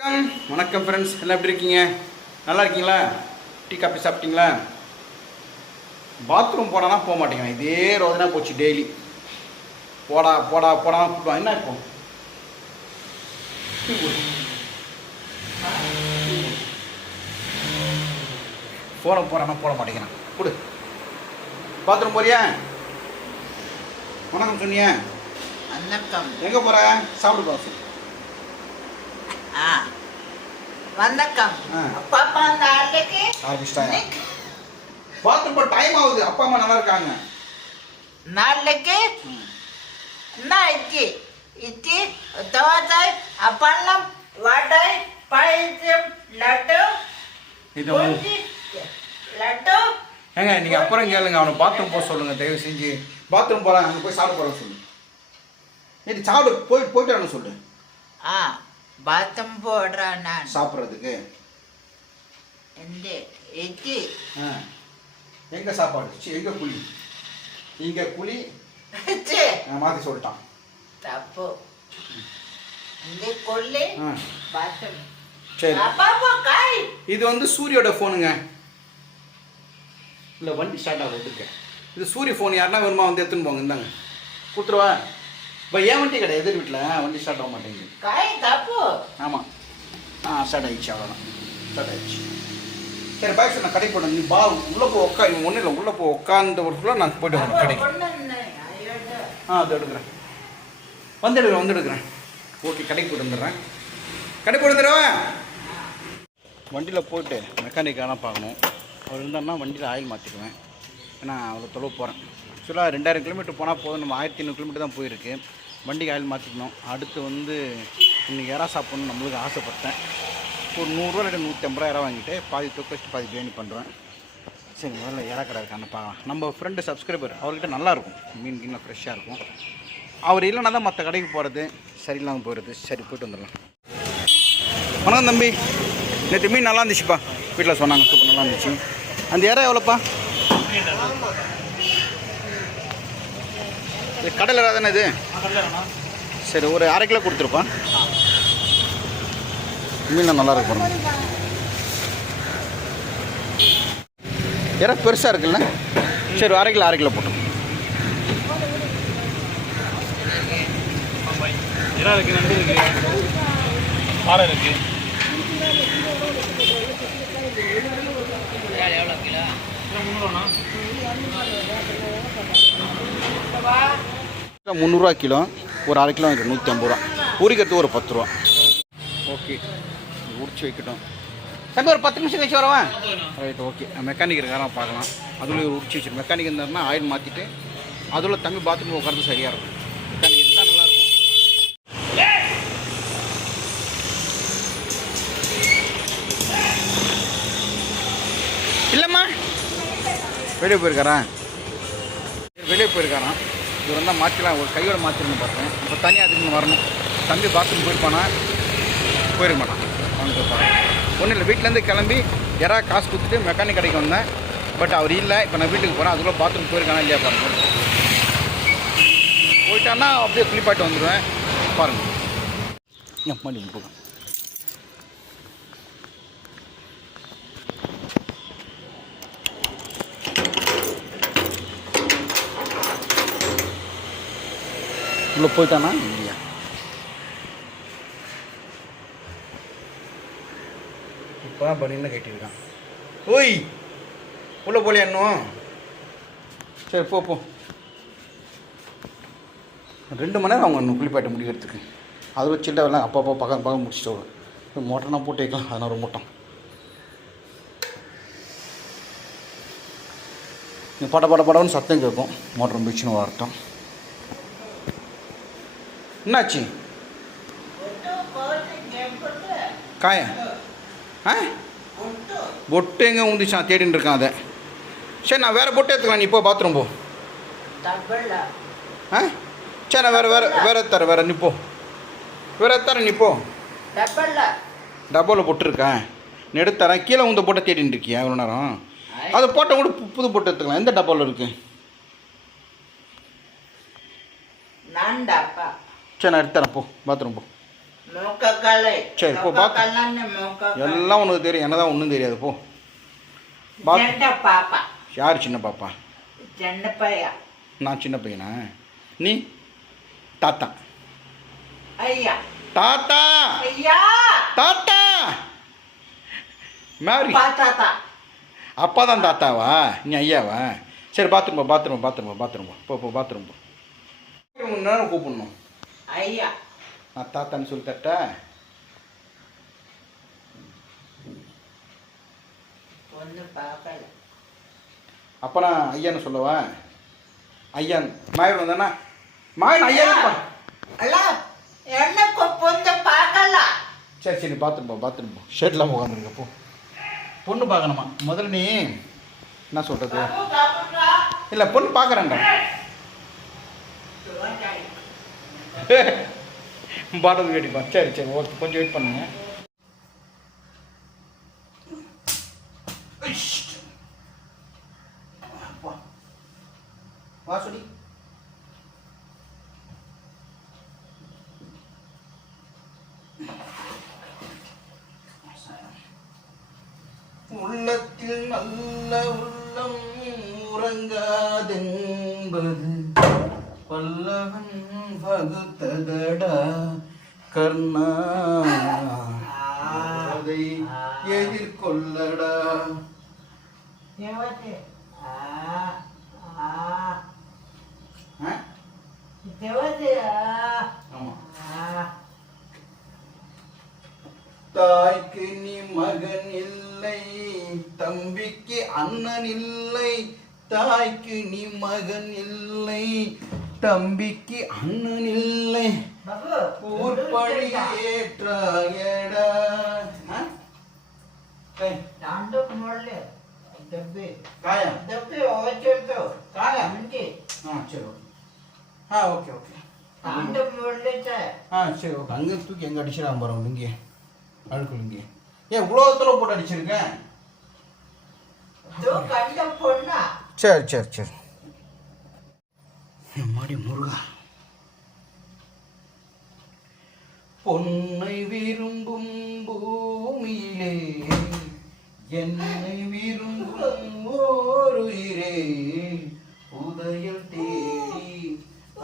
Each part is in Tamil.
வணக்கம். வணக்கம் ஃப்ரெண்ட்ஸ் எல்லாம் எப்படி இருக்கீங்க? நல்லா இருக்கீங்களா? டீ காஃபி சாப்பிட்டீங்களா? பாத்ரூம் போனானா போக மாட்டேங்கிறேன் இதே ரோதனா போச்சு டெய்லி போடா போடா போடா என்ன இப்போ? போட போகிறானா போட மாட்டேங்கிறான். கொடு. பாத்ரூம் போறியா? வணக்கம் சொன்னியா வணக்கம். எங்கே போகிற சாப்பிடு பாசு. ஆ. வணக்கம். ஆ. பாப்பா நாளைக்கு ஆரம்பிச்சிட்டாங்க பாத்ரூம் டைம் ஆகுது. அப்பா அம்மா நல்லா இருக்காங்க. நாளைக்கு நான் இட்லி? இட்லி தோசை அப்பளம் வடை பாயசம் லட்டு இது லட்டு ஏங்க நீங்க அப்புறம் கேளுங்க. அவனை பாத்ரூம் போக சொல்லுங்க. தயவு செஞ்சு பாத்ரூம் போறான் அங்கே போய் சாப்பிட போறேன் சொல்லு. நேற்று சாப்பிட போய் போயிட்டு வரணும் சொல்லு. ஆ. பாத்தம் போடுறேன் நான். சாப்பிட்றதுக்கு. இந்த இட்லி ஆ. எங்க சாப்பாடு? சி எங்க குழி? இங்க குழி. ச்சே, நான் மாற்றி சொல்லிட்டான். தப்பு. இந்த கொள்ளி ஆ. பாத்தம். சரி. காய். இது வந்து சூரியோட ஃபோனுங்க இல்லை வண்டி ஸ்டார்ட் ஆகுது இருக்கு இது சூரிய ஃபோன் யாருன்னா வருமா வந்து எடுத்துன்னு போங்க இந்தாங்க. கொடுத்துருவா. இப்போ ஏன் வண்டி கிடையாது? எதிர் வீட்டில் வண்டி ஸ்டார்ட் ஆக மாட்டேங்குது. தப்பு. ஆமாம் ஆ ஸ்டார்ட் ஆயிடுச்சு அவ்வளோதான் ஸ்டார்ட் ஆயிடுச்சு. சரி பாய் சார் நான் கடைக்கு போனேன் நீ பா உள்ளே போ உட்கா இவன் ஒன்றும் இல்லை. உள்ளே போ உட்காந்த ஒரு நான் போயிட்டு வரேன் கடைக்கு. ஆ அது எடுக்கிறேன். வந்து எடுக்கிறேன் வந்து எடுக்கிறேன். ஓகே கடைக்கு போயிட்டு வந்துடுறேன். கடைக்கு போயிட்டு வந்துடுவேன் வண்டியில் போயிட்டு மெக்கானிக் ஆனால் பார்க்கணும் அவர் இருந்தாருன்னா வண்டியில் ஆயில் மாற்றிக்குவேன் ஏன்னா அவ்வளோ தொலைவு போகிறேன் ஆக்சுவலாக ரெண்டாயிரம் கிலோமீட்டர் போனால் போதும். நம்ம ஆயிரத்தி ஐநூறு கிலோமீட்டர் தான் போயிருக்கு. வண்டிக்கு ஆயில் மாற்றிக்கணும் அடுத்து வந்து இன்னைக்கு இறா சாப்பிட்ணுன்னு நம்மளுக்கு ஆசைப்பட்டேன். ஒரு நூறுரூவா இல்லை நூற்றி ரூபா இறா வாங்கிட்டு பாதி தொக்கு வச்சுட்டு பாதி பிரியாணி பண்ணுறேன் சரி முதல்ல இறா கடை இருக்கான்னு பார்க்கலாம் நம்ம ஃப்ரெண்டு சப்ஸ்கிரைபர் அவர்கிட்ட நல்லாயிருக்கும் மீன் கீழே ஃப்ரெஷ்ஷாக இருக்கும். அவர் இல்லைன்னா தான் மற்ற கடைக்கு போகிறது சரியில்லாமல் போயிடுது. சரி போயிட்டு வந்துடலாம். வணக்கம் தம்பி. நேற்று மீன் நல்லா இருந்துச்சுப்பா. வீட்டில் சொன்னாங்க சூப்பர் நல்லா இருந்துச்சு. அந்த இறா எவ்வளோப்பா? இது கடல் தானே இது? சரி ஒரு அரை கிலோ கொடுத்துருப்பா மீன் நல்லா இருக்கு பாருங்க. இறை பெருசாக இருக்குல்ல? சரி அரை கிலோ அரை கிலோ போட்டோம் இருக்கு நண்டு இருக்கு பாறை இருக்கு கிலோ முந்நூறுவாண்ணா முந்நூறுரூவா கிலோ ஒரு அரை கிலோ வாங்கிக்கிறேன் நூற்றி ஐம்பது ரூபா. உரிக்கிறது ஒரு பத்து ரூபா. ஓகே. உரிச்சு வைக்கட்டும். தம்பி ஒரு பத்து நிமிஷம் கழிச்சு வரவா? ரைட் ஓகே மெக்கானிக் இருக்காரன் பார்க்கலாம். அதில் உரிச்சு வச்சு மெக்கானிக் இருந்தாருன்னா ஆயில் மாற்றிட்டு அதில் தம்பி பாத்ரூம் உட்காந்து சரியாக இருக்கும். மெக்கானிக் இருந்தால் நல்லாயிருக்கும் இல்லைம்மா. வெளியே போயிருக்காரா? வெளியே போயிருக்காராம். இவர் வந்தால் மாற்றிலாம் ஒரு கையோட மாற்றிருந்தேன் பார்த்தேன். இப்போ தனியாக அதுக்கு வரணும். தம்பி பாத்ரூம் போயிருப்பானா? போயிருக்க மாட்டான். அவனுக்கு ஒன்றும் இல்லை வீட்டிலேருந்து கிளம்பி யாராவது காசு கொடுத்துட்டு மெக்கானிக் கடைக்கு வந்தேன். பட் அவர் இல்லை இப்போ நான் வீட்டுக்கு போகிறேன் அதுக்குள்ளே பாத்ரூம் போயிருக்கானா இல்லையா பாருங்க. போயிட்டான்னா அப்படியே குளிப்பாட்டு வந்துடுவேன் பாருங்கள் எம்மாடி போகும் உள்ளே போயிட்டானா? இல்லையா. இப்போ தான் பண்ணின்னு கேட்டிருக்கான் ஓய் உள்ளே போலியா இன்னும்? சரி போ போ. ரெண்டு மணி நேரம் அவங்க குளிப்பாட்ட முடிக்கிறதுக்கு அது வச்சுட்டு எல்லாம் அப்பா அப்பா பக்கம் பக்கம் முடிச்சுட்டு வரும். மோட்டர்னா போட்டு வைக்கலாம் அதனால் ஒரு மூட்டம். பட பட படம்னு சத்தம் கேட்கும். மோட்டர் பிச்சுன்னு வரட்டும். என்னாச்சு? காய? ஆ? பொட்டு எங்கே ஊந்திச்சான் தேடின்னு இருக்கான் அதை. சரி நான் வேறு பொட்டு எடுத்துக்கலாம் நீ இப்போ பாத்ரூம் போ. ஆ? சரி நான் வேறு வேறு வேறு தரேன் வேறு நீ போ. வேறு தரேன் நீ போ. தப்பில்ல டப்பாவில் பொட்டு இருக்கேன் நீ கீழே உந்த போட்ட தேடின்னு இருக்கியா? இவ்வளோ நேரம்? அதை போட்ட கூட புது பொட்டு எடுத்துக்கலாம் எந்த டப்பாவில் இருக்கு? நான் டப்பா. சரி நான் எடுத்து தரேன் போ பாத்ரூம் போ. சரி, போ, மூக்கக்கலை. எல்லாம் உனக்கு தெரியும் என்னதான் ஒன்றும் தெரியாது போ. பாப்பா. யார் சின்ன பாப்பா? ஜெண்ட பையா. நான் சின்ன பையனா? நீ தாத்தா. ஐயா. தாத்தா! ஐயா! தாத்தா! மேரி பாத்தாத்தா அப்பா தான் தாத்தாவா? நீ ஐயாவா? சரி பாத்ரூம் போ பாத்ரூம் பாத்ரூம் பாத்ரூம் போ போ. பாத்ரூம் போ கூப்பிடணும். ஐயா. நான் தாத்தான்னு சொல்லி தட்டா ஒன்று பார்க்கல. அப்போ நான் ஐயான்னு சொல்லவா? ஐயான் மாயன் வந்தானா மாயன் அல்ல என்ன பொந்து பார்க்கல. சரி சரி பாத்ரூம் போ பாத்ரூம் போ. ஷர்ட்லாம் உட்காந்துருக்க போ. பொண்ணு பார்க்கணுமா? முதல்ல நீ என்ன சொல்கிறது இல்லை பொண்ணு பார்க்குறேன்டா. பாட்டில் கேட்டிப்பா சரி சரி ஓகே கொஞ்சம் வெயிட் பண்ணுங்க. உள்ளத்தில் நல்ல உள்ளம் உறங்காதென்பது. பல்லவன் வகுத்ததடா கர்ணா அதை எதிர்கொள்ளடா தேவதே ஆ ஆ ஆ? தேவதே ஆ ஆமா ஆ தாய்க்கு நீ மகன் இல்லை தம்பிக்கு அண்ணன் இல்லை தாய்க்கு நீ மகன் இல்லை தம்பிக்கு அண்ணன் இல்லை. ஊர்பழி ஏற்றாயடா. அங்க தூக்கி எங்க அடிச்சிடா போறோம் இங்க. அழுக்கு இங்க. ஏன் உலகத்துல போட்டு அடிச்சிருக்கேன். சரி சரி சரி. மாடி முருகா. பொன்னை விரும்பும் பூமியிலே என்னை விரும்பும் ஓருயிரே உதயம் தேடி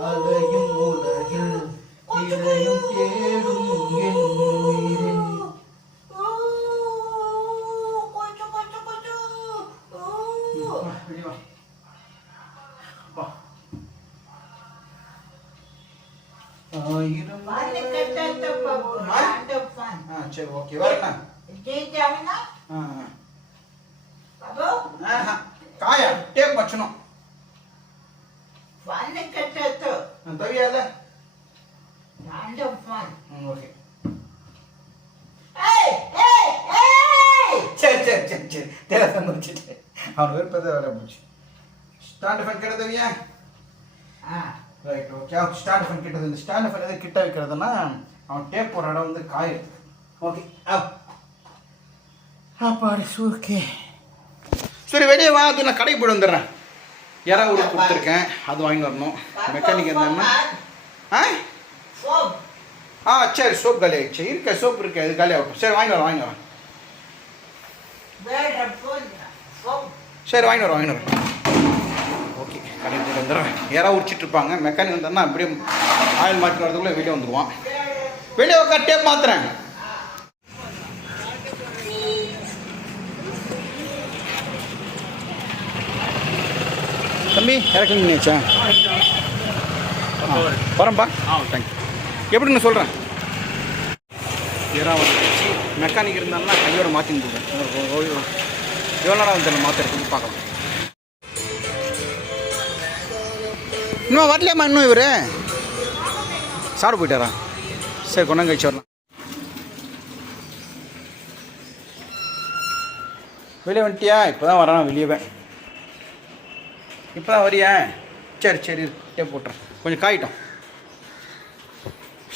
அதையும் சரி ஓகே வேற என்ன ಜೀಜಿ ಅವನ ஆ, ಬಾಬು ஆ. ஆஹா. காயா டேப் வச்சணும் ಬಾಲ್ಯ ಕಟ್ಟಾಯ್ತು தவியாத ದಾಂಡು ಫನ್ ம் ஓகே ಏಯ್ ಏಯ್ ಏಯ್ சரி சரி சரி சரி தெரியாத முடிச்சுட்டு அவன் விருப்பத்தை வேற போச்சு ஸ்டாண்ட் ஃபேன் கிட்ட தவியா ಆ ரைட் ஓகே ஸ்டாண்ட் ஃபேன் கிட்ட இந்த ஸ்டாண்ட் ஃபேன் எது கிட்ட வைக்கிறதுனா அவன் டேப் போகிற இடம் வந்து காயுது ஓகே அப்பாடு சூக்கே சரி வெளியே வா அது நான் கடைக்கு போய்ட்டு வந்துடுறேன். இறா ஒரு கொடுத்துருக்கேன். அது வாங்கிட்டு வரணும். மெக்கானிக் இருந்தாங்கன்னா ஆ? ஆ சரி சோப் காலி ஆகிடுச்சு இருக்க சோப் இருக்கு? அது காலி ஆகட்டும் சரி வாங்கி வரேன் வாங்கி வரேன் சரி வாங்கிட்டு வரேன் வாங்கிட்டு வரேன் ஓகே கடைக்கு போய்ட்டு வந்துடுறேன். யாராவது உரிச்சிட்டு இருப்பாங்க. மெக்கானிக் வந்தாருன்னா அப்படியே ஆயில் மாற்றி வரதுக்குள்ளே வெளியே வந்துடுவான். வெளியே உட்கார் டேப் மாத்துறேன். தம்பி இறக்குங்க நினைச்சா வரேன்ப்பா ஆ தேங்க்யூ எப்படின்னு சொல்கிறேன் யாராவது வச்சு மெக்கானிக் இருந்தாங்கன்னா கையோட மாற்றி கொடுக்குறேன் எவ்வளோ நேரம் வந்து மாற்றுறதுக்கு பார்க்கலாம். இன்னும் வரலையாம்மா இன்னும் இவர்? சாப்பிட போயிட்டாரா? சரி கொண்டாங்க கழிச்சு வரலாம். வெளியே வந்துட்டியா? இப்போ தான் வரான் வெளியவே. இப்போ தான் வரியா? சரி சரி டே போட்டுறேன். கொஞ்சம் காயிட்டோம்.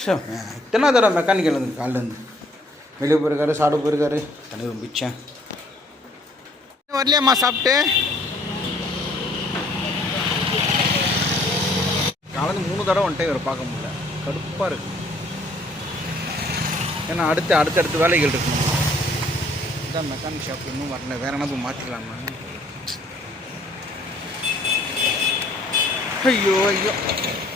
சார் இத்தனை தடவை மெக்கானிக்கல் இருந்து காலிலேருந்து வெளியே போயிருக்காரு சாப்பிட போயிருக்காரு. தண்ணி பிச்சேன் வரலையாம்மா சாப்பிட்டு? காலையில் மூணு தடவை வந்துட்டே இவர் பார்க்க முடியல. கடுப்பாக இருக்கு. ஏன்னா அடுத்து அடுத்தடுத்து வேலைகள் இருக்கணும் இதான் மெக்கானிக் ஷாப் இன்னும் வரல. வேற என்ன போய் மாற்றிக்கலாமா ஐயோ ஐயோ